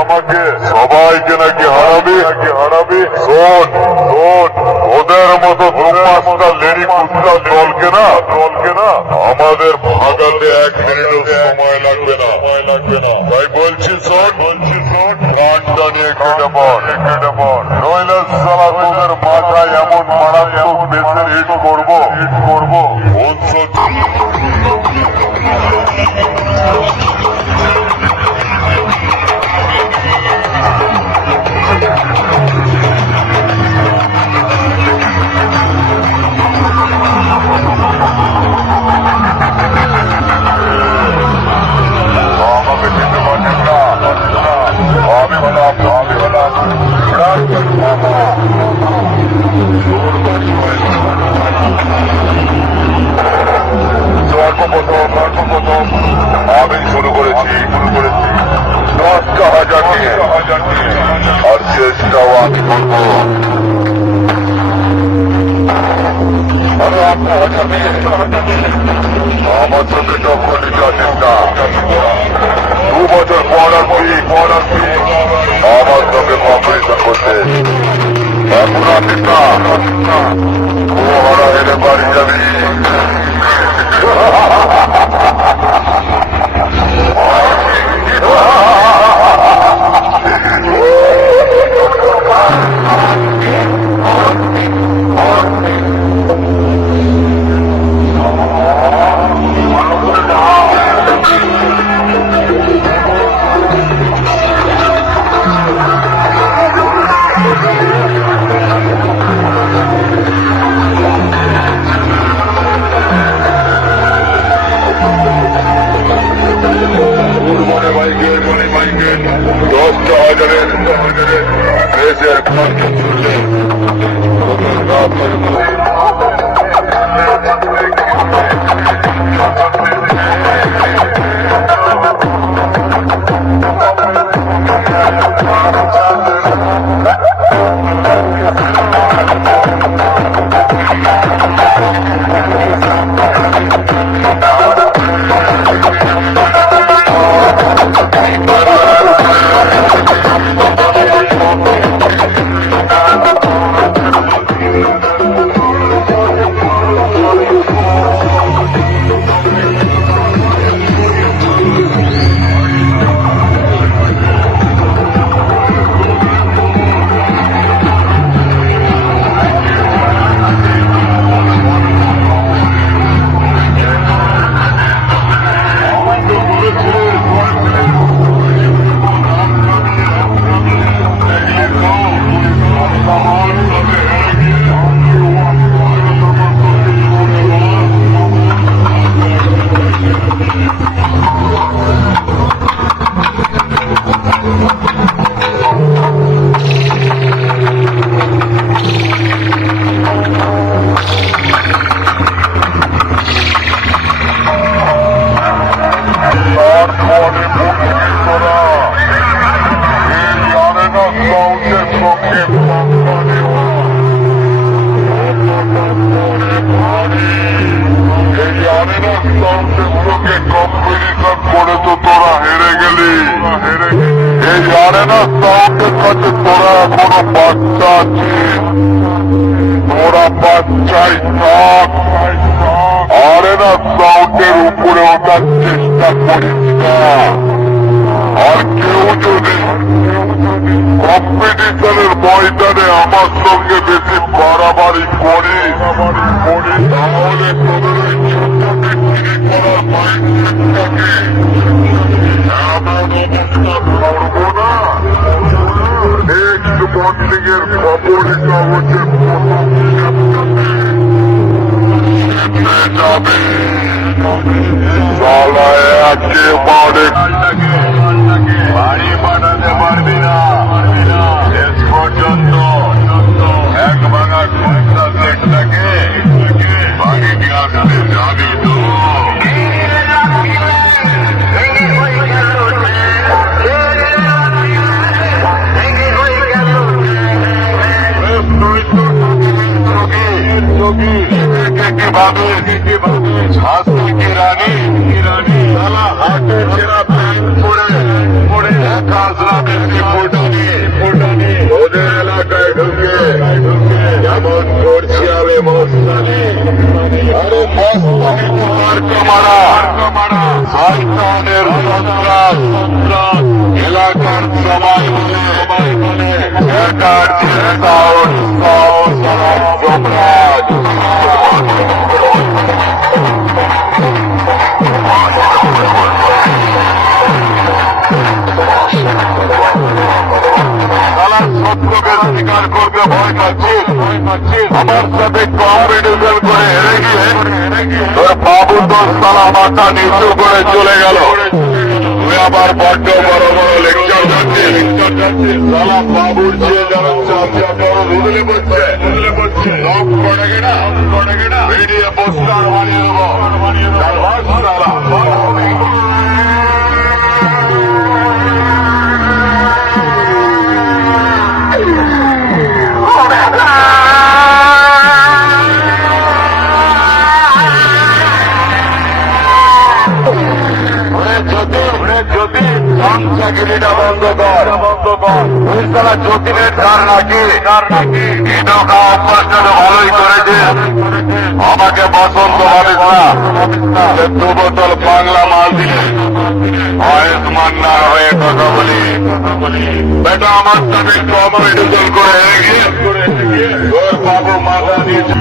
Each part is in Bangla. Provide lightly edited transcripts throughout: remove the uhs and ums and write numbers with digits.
আমাকে সবাইকে নাকি হারাবি শোন ওদের মতো ব্রহ্মাস্ত্র লেডি কুত্তা দলকে না আমাদের ভাগাতে 1 মিনিটও সময় লাগবে না তাই বলছি শোন গানটা নিয়ে কেটে পড় নইলে সালা তোদের মাথায় এমন মারাত্মক বেসের হিট করবো আমি শুরু করেছি 10,000 দিয়ে আর শেষটাও আমি করবো আমার সঙ্গে টক্কর দিতে আসেন না 2 বছর পর আসবি আমার সঙ্গে কম্পিটিশন করতে এখন আসিস না ও হারা হেরে বাড়ি যাবি আরেনা সাউন্ডের উপরে ওঠার চেষ্টা করিস না আর কেউ যদি কম্পিটিশনের ময়দানে আমার সঙ্গে বেশি বাড়াবাড়ি করিস তাহলে তোদের ওই ছোট বিক্রি করার মাইন্ডসেটটাকে এমন অবস্থা করবো না নেক্সট পত্রিকের খবরের কাগজে একেবারে বাড়ি পাঠাতে পারবি না শেষ পর্যন্ত এক ভাঙা ঘন্টা সেটটাকে বাড়ি গিয়ে আসতে যাবি তো ওদের এলাকায় ঢুকে যেমন করছি আমি মস্তানি আরে মস্তানি মারা শয়তানের সন্ত্রাস এলাকার সবাই বলে একার সাহস যমরাজ সত্যকে স্বীকার করতে ভয় পাচ্ছিস আমার সাথে কম্পিটিশন করে হেরে গিয়ে তোর বাবু তোর সালা মাথা নিচু করে চলে গেল তুই আবার বড্ড বড় বড় লেকচার যাচ্ছিস সালা বাবুর চেয়ে যারা চাপা বড় রুদলে পড়ছে সব করে গেনা ভিডিও পোস্টার বানিয়ে দেবো সালা চাকরিটা বন্ধ কর তুই সারা যতীনের ধার নাকি টাকা অভ্যাসটা ভালোই করেছে আমাকে বসন্ত ভাবিস না 2 বোতল বাংলা মাল দিয়ে আয়ুষ্মান না হয়ে কথা বলি বেটা আমার সাথে কম্পিটিশন করে এগিয়ে তোর বাবু মাথা দিয়েছে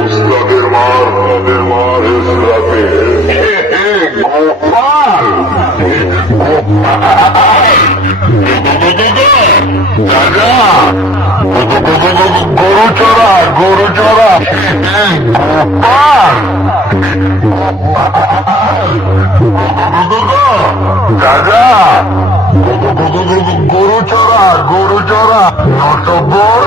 উস্তাদের মার রাতে গোপাল দাদা গরু চড়া গোপাল দাদা গরু চড়া নটবর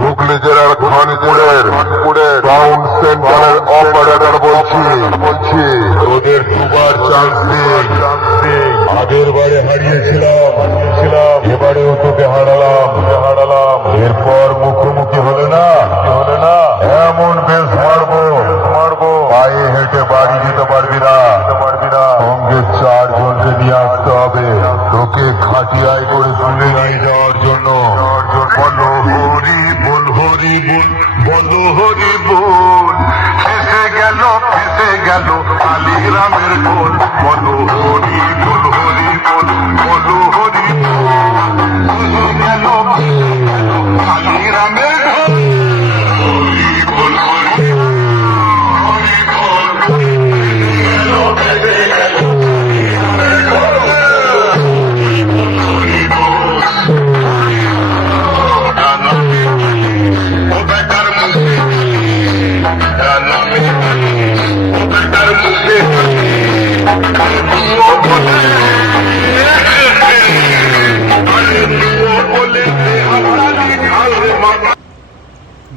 হুগলি জেলার খানপুরের টাউন সেন্টারের অপারেটর বলছি ওদের দুবার চান্স দিই আগের বারে হারিয়েছিলাম এবারেও তোকে হারালাম এরপর মুখোমুখি হলে না এমন বেশ মারবো পায়ে হেঁটে বাড়ি যেতে পারবি না সঙ্গে 4 জনকে নিয়ে আসতে হবে তোকে খাটিয়ায় করে তুলে নিয়ে যাওয়ার জন্য বলো হরি বল ফেসে গেল আলিগ্রামের গোল বলো হরি বল বলো হরি বল গেল আলিগ্রামের গোল হরি বল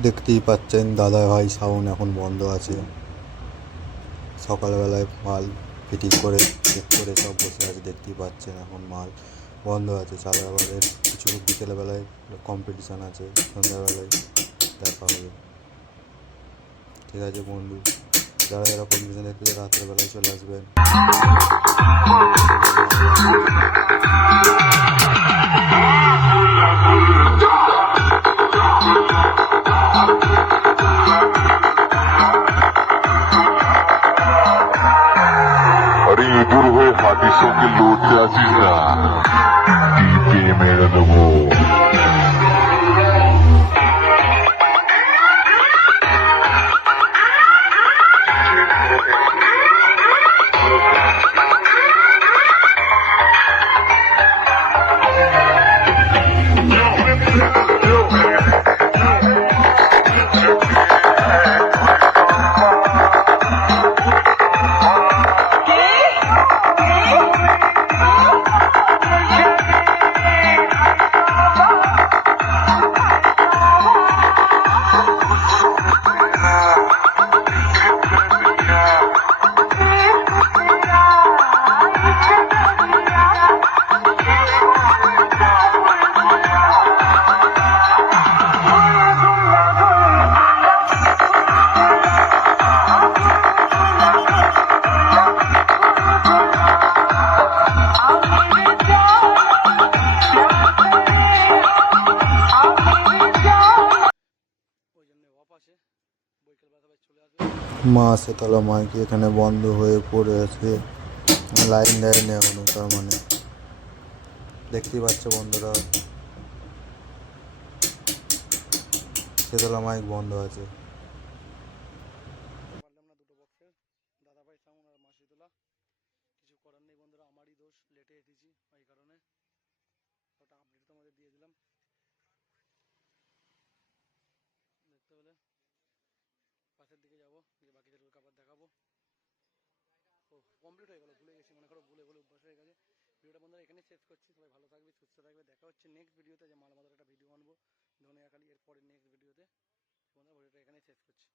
দেখতেই পাচ্ছেন দাদা ভাই সাউন্ড এখন বন্ধ আছে। সকালবেলায় মাল ফিটিং করে চেক করে সব বসে আছে, দেখতেই পাচ্ছেন এখন মাল বন্ধ আছে। চাঁদাবাদের কিছু বিকেলবেলায় কম্পিটিশান আছে, সন্ধ্যাবেলায় দেখা হবে। ঠিক আছে বন্ধু, যারা যারা কম্পিটিশান দেখতে রাত্রেবেলায় চলে আসবেন। আরে ইঁদুর হয়ে হাতির সঙ্গে লড়তে আসিস না, টিপে মেরে দেবো। মা শীতলা মাইকি এখানে বন্ধ হয়ে পড়ে আছে, লাইন দেয়নি এখনো। তার মানে দেখতেই পাচ্ছে বন্ধুরা, শীতলা মাইক বন্ধ আছে। পারলাম না দুটো বক্সের দাদা ভাই সাউন্ড আর মাসি তোলা, কিছু করার নেই বন্ধুরা, আমারই দোষ, লেটে এসেছি ওই কারণে। ওটা আপডেট তোমাদের দিয়ে দিলাম, দেখতে পেলে। পাশের দিকে যাবো, যে বাকিদের আবার দেখাবো। ও কমপ্লিট হয়ে গেল, ভুলে গেছি, মনে করো ভুলে ভুলে অভ্যাস হয়ে গেছে। ভিডিওটা বন্ধুরা এখানেই শেষ করছি, সবাই ভালো থাকবে সুস্থ থাকবে, দেখা হচ্ছে নেক্সট ভিডিওতে, যে মালমাদার একটা ভিডিও আনবো ধনিয়াখালি এর পরে নেক্সট ভিডিওতে। বন্ধুরা ভিডিওটা এখানেই শেষ করছি।